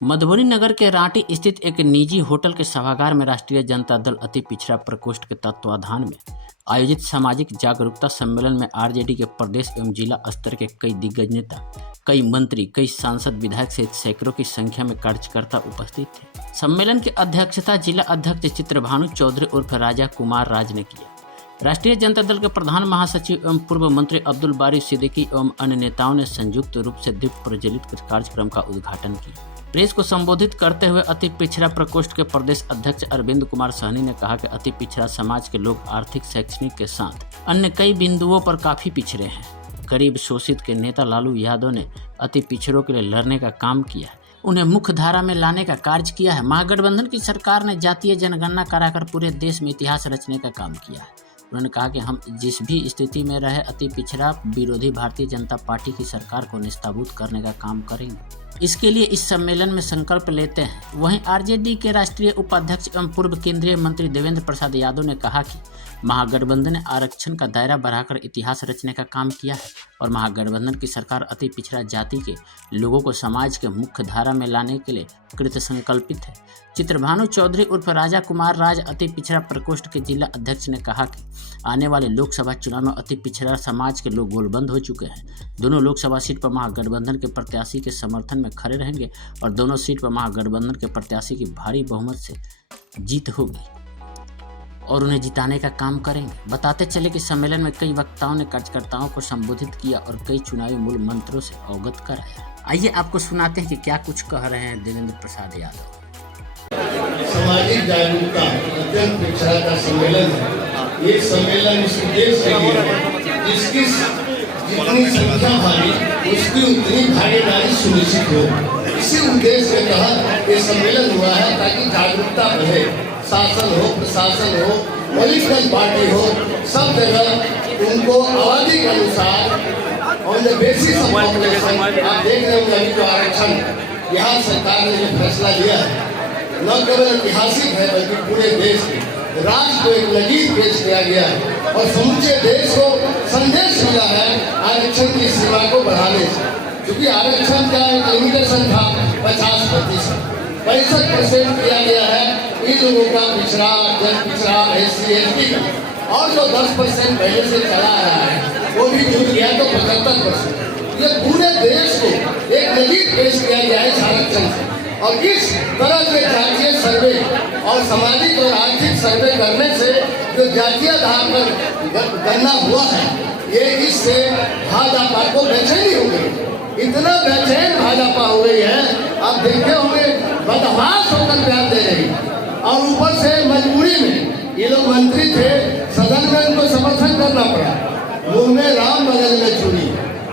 मधुबनी नगर के रांटी स्थित एक निजी होटल के सभागार में राष्ट्रीय जनता दल अति पिछड़ा प्रकोष्ठ के तत्वाधान में आयोजित सामाजिक जागरूकता सम्मेलन में आरजेडी के प्रदेश एवं जिला स्तर के कई दिग्गज नेता, कई मंत्री, कई सांसद, विधायक सहित सैकड़ों की संख्या में कार्यकर्ता उपस्थित थे। सम्मेलन की अध्यक्षता जिला अध्यक्ष चित्रभानु चौधरी उर्फ राजा कुमार राज ने की। राष्ट्रीय जनता दल के प्रधान महासचिव एवं पूर्व मंत्री अब्दुल बारी सिद्दीकी एवं अन्य नेताओं ने संयुक्त रूप से दीप प्रज्वलित कार्यक्रम का उद्घाटन किया। प्रेस को संबोधित करते हुए अति पिछड़ा प्रकोष्ठ के प्रदेश अध्यक्ष अरविंद कुमार सहनी ने कहा कि अति पिछड़ा समाज के लोग आर्थिक, शैक्षणिक के साथ अन्य कई बिंदुओं पर काफी पिछड़े हैं। गरीब शोषित के नेता लालू यादव ने अति पिछड़ों के लिए लड़ने का काम किया है, उन्हें मुख्य धारा में लाने का कार्य किया है। महागठबंधन की सरकार ने जातीय जनगणना कराकर पूरे देश में इतिहास रचने का काम किया है। उन्होंने कहा कि हम जिस भी स्थिति में रहे अति पिछड़ा विरोधी भारतीय जनता पार्टी की सरकार को निस्ताबूत करने का काम करेंगे। इसके लिए इस सम्मेलन में संकल्प लेते हैं। वहीं आरजेडी के राष्ट्रीय उपाध्यक्ष एवं पूर्व केंद्रीय मंत्री देवेंद्र प्रसाद यादव ने कहा कि महागठबंधन ने आरक्षण का दायरा बढ़ाकर इतिहास रचने का काम किया है और महागठबंधन की सरकार अति पिछड़ा जाति के लोगों को समाज के मुख्य धारा में लाने के लिए कृत संकल्पित है। चित्रभानु चौधरी उर्फ राजा कुमार राज अति पिछड़ा प्रकोष्ठ के जिला अध्यक्ष ने कहा कि आने वाले लोकसभा चुनाव में अति पिछड़ा समाज के लोग गोलबंद हो चुके हैं। दोनों लोकसभा सीट पर महागठबंधन के प्रत्याशी के समर्थन में खड़े रहेंगे और दोनों सीट पर महागठबंधन के प्रत्याशी की भारी बहुमत से जीत होगी और उन्हें जिताने का काम करेंगे। बताते चले कि सम्मेलन में कई वक्ताओं ने कार्यकर्ताओं को संबोधित किया और कई चुनावी मूल मंत्रों से अवगत कराया। आइए आपको सुनाते हैं कि क्या कुछ कह रहे हैं देवेंद्र प्रसाद यादव। सामाजिक जागरूकता अत्यंत पिछड़ा का सम्मेलन है। ये सम्मेलन इस उद्देश्य के लिए है जिसकी जितनी संख्या भारी उसकी उतनी भागीदारी सुनिश्चित हो। इसी उद्देश्य के तहत ये सम्मेलन हुआ है ताकि जागरूकता बढ़े। शासन हो, प्रशासन हो, पॉलिटिकल पार्टी हो, सब जगह उनको आबादी के अनुसार on the basis of population आप देख रहे होंगे अभी जो आरक्षण बिहार सरकार ने जो फैसला लिया है न केवल ऐतिहासिक है बल्कि पूरे देश में राष्ट्र को एक लकीर पेश किया गया है और समूचे देश को संदेश मिला है आरक्षण की सीमा को बढ़ाने से। क्योंकि आरक्षण का एक लिमिटेशन था 50%, 65% किया गया है इन लोगों का पिछड़ा, जन पिछड़ा, SC, ST का, और जो 10% पहले से चला आ रहा है वो भी जुड़ गया तो 75%। ये पूरे देश को एक लकीर पेश किया गया है आरक्षण से। और इस तरह के जातीय सर्वे और सामाजिक और आर्थिक सर्वे करने से जो जातीय आधार पर गणना हुआ है ये इससे भाजपा को बेचैनी हो गई। इतना बेचैन भाजपा हो गई है, आप देखे होंगे बदमाश होकर प्यार दे रही और ऊपर से मजबूरी में ये लोग मंत्री थे, सदन में उनको समर्थन करना पड़ा। मुंह में राम बगल में चूड़ी,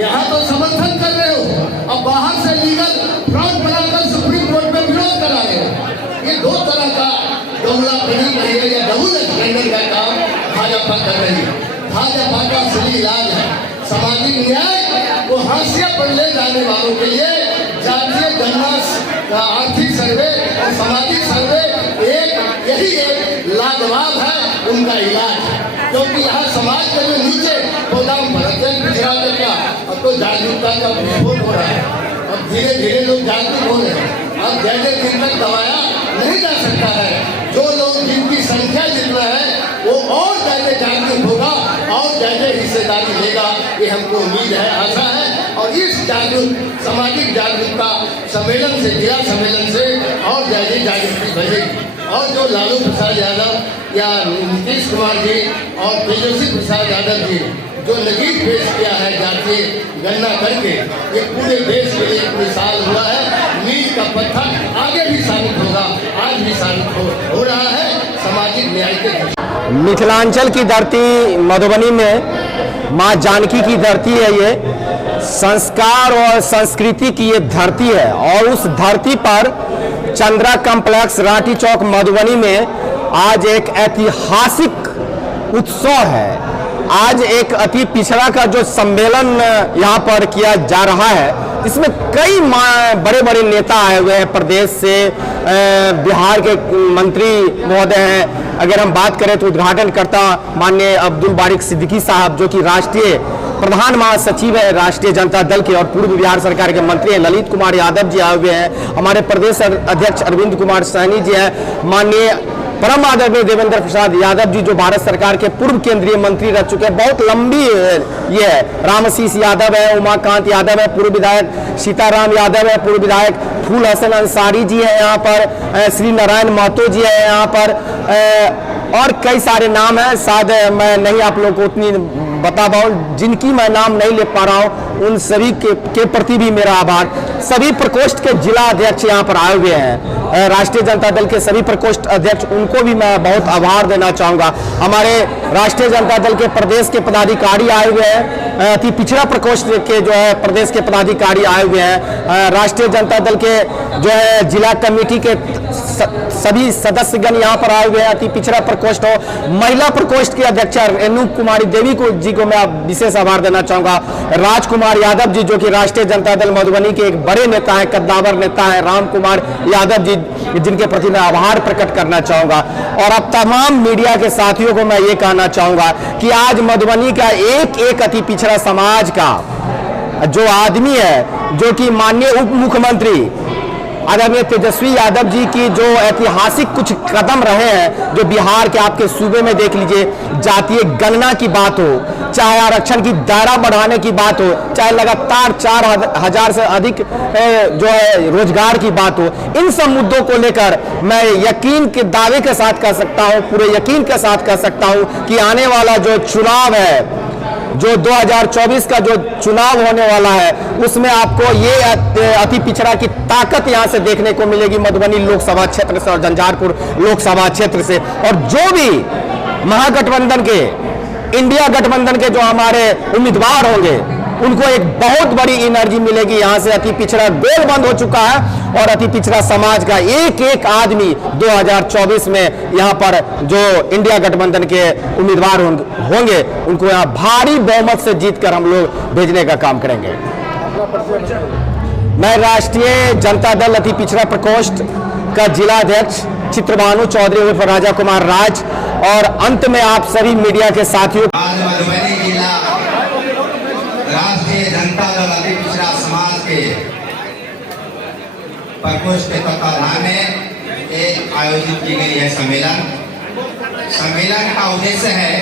यहाँ तो समर्थन कर रहे हो अब बाहर से लीगल फ्रंट बनाकर सुप्रीम कोर्ट में विरोध करा रहे हो। ये दो तरह का दोगलापनी है या डबल स्टैंडर्ड का काम भाजपा कर रही है। भाजपा का असली इलाज है सामाजिक न्याय को हाशिए पर ले जाने वालों के लिए जातीय गणना, आर्थिक सर्वे और सामाजिक सर्वे यही एक लाजवाब है उनका इलाज। क्योंकि यहाँ समाज के जो नीचे गोदाम भरते पिछड़ा कर क्या अब तो जागरूकता का विस्फोट हो रहा है। अब धीरे धीरे लोग जागरूक हो रहे हैं। अब जैसे दिन तक दबाया नहीं जा सकता है। जो लोग जिनकी संख्या जितना है वो और ज्यादा जागरूक होगा और ज्यादा हिस्सेदारी लेगा, ये हमको उम्मीद है, आशा है। और इस जागरूक सामाजिक जागरूकता सम्मेलन से, जिला सम्मेलन से और ज्यादा जागृति बढ़ेगी। और जो लालू प्रसाद यादव या नीतीश कुमार जी और तेजस्वी प्रसाद यादव जी जो लकीर पेश किया है जातीय गणना करके, ये पूरे देश के लिए एक मिसाल हुआ है। मील का पत्थर आगे भी साबित होगा, आज भी साबित हो रहा है सामाजिक न्याय के। मिथिलांचल की धरती मधुबनी में माँ जानकी की धरती है। ये संस्कार और संस्कृति की ये धरती है और उस धरती पर चंद्रा कॉम्प्लेक्स रांटी चौक मधुबनी में आज एक ऐतिहासिक उत्सव है। आज एक अति पिछड़ा का जो सम्मेलन यहाँ पर किया जा रहा है, इसमें कई बड़े बड़े नेता आए हुए हैं प्रदेश से, बिहार के मंत्री महोदय हैं। अगर हम बात करें तो उद्घाटन करता माननीय अब्दुल बारी सिद्दीकी साहब जो कि राष्ट्रीय प्रधान महासचिव है राष्ट्रीय जनता दल के और पूर्व बिहार सरकार के मंत्री हैं ललित कुमार यादव जी आए हुए हैं, हमारे प्रदेश अध्यक्ष अरविंद कुमार सैनी जी हैं, माननीय परम आदरणीय देवेंद्र प्रसाद यादव जी जो भारत सरकार के पूर्व केंद्रीय मंत्री रह चुके हैं, बहुत लंबी ये है, रामशीष यादव है, उमाकांत यादव है, पूर्व विधायक सीताराम यादव है, पूर्व विधायक फूल हसन अंसारी जी है यहाँ पर, श्री नारायण महतो जी है यहाँ पर, और कई सारे नाम हैं, शायद मैं नहीं आप लोगों को उतनी बता पाऊँ, जिनकी मैं नाम नहीं ले पा रहा हूँ उन सभी के प्रति भी मेरा आभार। सभी प्रकोष्ठ के जिला अध्यक्ष यहाँ पर आए हुए हैं, राष्ट्रीय जनता दल के सभी प्रकोष्ठ अध्यक्ष, उनको भी मैं बहुत आभार देना चाहूँगा। हमारे राष्ट्रीय जनता दल के प्रदेश के पदाधिकारी आए हुए हैं, अति पिछड़ा प्रकोष्ठ के जो है प्रदेश के पदाधिकारी आए हुए हैं, राष्ट्रीय जनता दल के जो है जिला कमेटी के सभी सदस्यगण यहाँ पर आए हुए हैं, अति पिछड़ा प्रकोष्ठ हो, महिला प्रकोष्ठ की अध्यक्ष रेणु कुमारी देवी जी को मैं विशेष आभार देना चाहूंगा, राजकुमार यादव जी जो कि राष्ट्रीय जनता दल मधुबनी के एक बड़े नेता है, कद्दावर नेता है, राम कुमार यादव जी जिनके प्रति मैं आभार प्रकट करना चाहूंगा। और अब तमाम मीडिया के साथियों को मैं ये कहना चाहूंगा कि आज मधुबनी का एक एक अति पिछड़ा समाज का जो आदमी है, जो कि माननीय उप मुख्यमंत्री आदरणीय तेजस्वी यादव जी की जो ऐतिहासिक कुछ कदम रहे हैं, जो बिहार के आपके सूबे में देख लीजिए, जातीय गणना की बात हो, चाहे आरक्षण की दायरा बढ़ाने की बात हो, चाहे लगातार 4,000 से अधिक जो है रोजगार की बात हो, इन सब मुद्दों को लेकर मैं यकीन के दावे के साथ कह सकता हूं, पूरे यकीन के साथ कह सकता हूं कि आने वाला जो चुनाव है, जो 2024 का जो चुनाव होने वाला है, उसमें आपको ये अति पिछड़ा की ताकत यहां से देखने को मिलेगी मधुबनी लोकसभा क्षेत्र से और झंझारपुर लोकसभा क्षेत्र से। और जो भी महागठबंधन के, इंडिया गठबंधन के जो हमारे उम्मीदवार होंगे, उनको एक बहुत बड़ी एनर्जी मिलेगी यहाँ से। अति पिछड़ा गोल बंद हो चुका है और अति पिछड़ा समाज का एक एक आदमी 2024 में यहाँ पर जो इंडिया गठबंधन के उम्मीदवार होंगे, उनको यहाँ भारी बहुमत से जीतकर हम लोग भेजने का काम करेंगे। मैं राष्ट्रीय जनता दल अति पिछड़ा प्रकोष्ठ का जिला अध्यक्ष चित्रभानु चौधरी उर्फ राजा कुमार राज, और अंत में आप सभी मीडिया के साथियों, राष्ट्रीय जनता दल अति पिछड़ा समाज के प्रकोष्ठ के तत्वाधान में एक आयोजित की गई है सम्मेलन का उद्देश्य है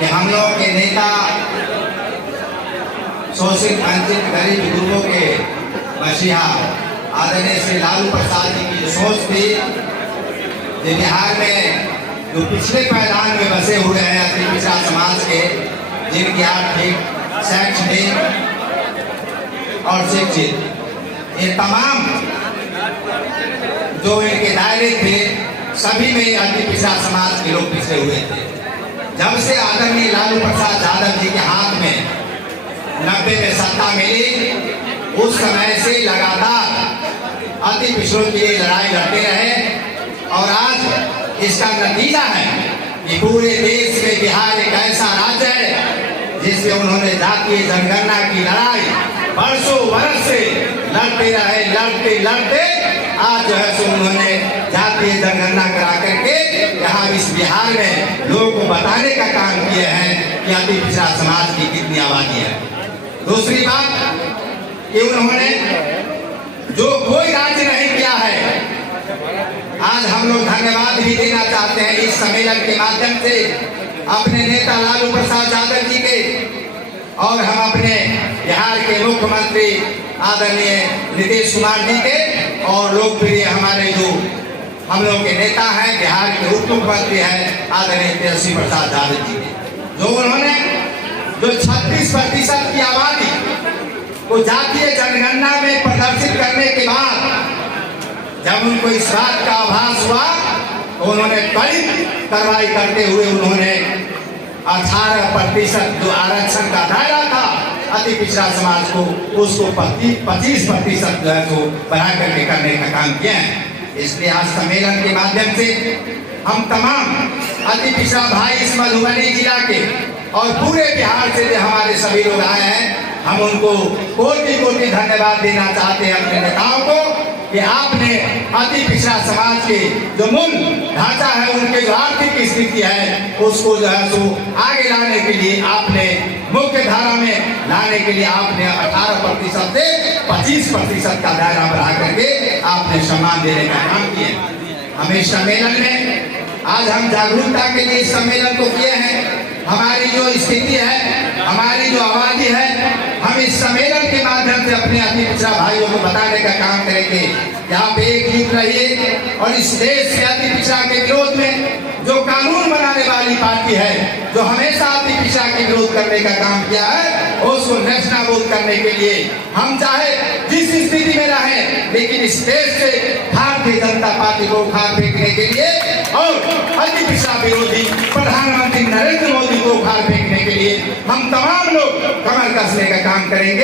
कि हम लोग के नेता शोषित वंचित गरीब गुरुओं के मसीहा आदरणीय श्री लालू प्रसाद जी की जो सोच थी, जो बिहार में जो पिछले पायदान में बसे हुए हैं अति पिछड़ा समाज के, जिनकी आर्थिक, शैक्षणिक और शिक्षित, ये तमाम जो इनके दायरे थे, सभी में अति पिछड़ा समाज के लोग पिछड़े हुए थे। जब से आदरणीय लालू प्रसाद यादव जी के हाथ में 90 में सत्ता मिली, उस समय से लगातार अति पिछड़ों के लिए लड़ाई लड़ते रहे, और आज इसका नतीजा है कि पूरे देश में बिहार एक ऐसा राज्य है जिसमें उन्होंने जातीय जनगणना की लड़ाई वर्षों वर्ष से लड़ते रहे, लड़ते आज जो है सो उन्होंने जातीय जनगणना करा करके यहाँ इस बिहार में लोगों को बताने का काम किए हैं कि अति पिछड़ा समाज की कितनी आबादी है। दूसरी बात कि उन्होंने जो कोई राज्य नहीं किया है, आज हम लोग धन्यवाद भी देना चाहते हैं इस सम्मेलन के माध्यम से अपने नेता लालू प्रसाद यादव जी के, और हम अपने बिहार के मुख्यमंत्री आदरणीय नीतीश कुमार जी के, और लोकप्रिय हमारे जो हम लोग के नेता हैं बिहार के उप मुख्यमंत्री हैं आदरणीय तेजस्वी प्रसाद यादव जी के, जो उन्होंने जो 36% की आबादी को जातीय जनगणना में प्रदर्शित करने के बाद जब उनको इस बात का आभास हुआ तो उन्होंने कड़ी कार्रवाई करते हुए उन्होंने 18% जो आरक्षण का दायरा था अति पिछड़ा समाज को, उसको 25% जो है तो बढ़ा करके करने का काम किया है। इसलिए आज सम्मेलन के माध्यम से हम तमाम अति पिछड़ा भाई इस मधुबनी जिला के और पूरे बिहार से जो हमारे सभी लोग आए हैं, हम उनको कोटि कोटि धन्यवाद देना चाहते हैं अपने नेताओं को कि आपने अति पिछड़ा समाज के जो मूल ढांचा है, उनके जो आर्थिक स्थिति है, उसको जो है सो आगे लाने के लिए आपने मुख्य धारा में लाने के लिए आपने 18% से 25% का दायरा बढ़ा करके आपने सम्मान देने का काम किया। हम इस सम्मेलन में आज हम जागरूकता के लिए इस सम्मेलन को किए हैं। हमारी जो स्थिति है, हमारी जो आबादी है, हम इस सम्मेलन के माध्यम से अपने अति पिछड़ा भाइयों को बताने का काम करेंगे कि आप एकजुट रहिए और इस देश के अति पिछड़ा के विरोध में जो कानून बनाने वाली पार्टी है, जो हमेशा अति पिछड़ा के विरोध करने का काम किया है, उसको नेस्तनाबूद करने के लिए हम चाहे जिस स्थिति में रहें, लेकिन इस देश से भारतीय जनता पार्टी को उखाड़ फेंकने के लिए और अति पिछड़ा विरोधी प्रधानमंत्री नरेंद्र मोदी को उखाड़ फेंकने के लिए हम तमाम लोग कमर कसने का काम करेंगे।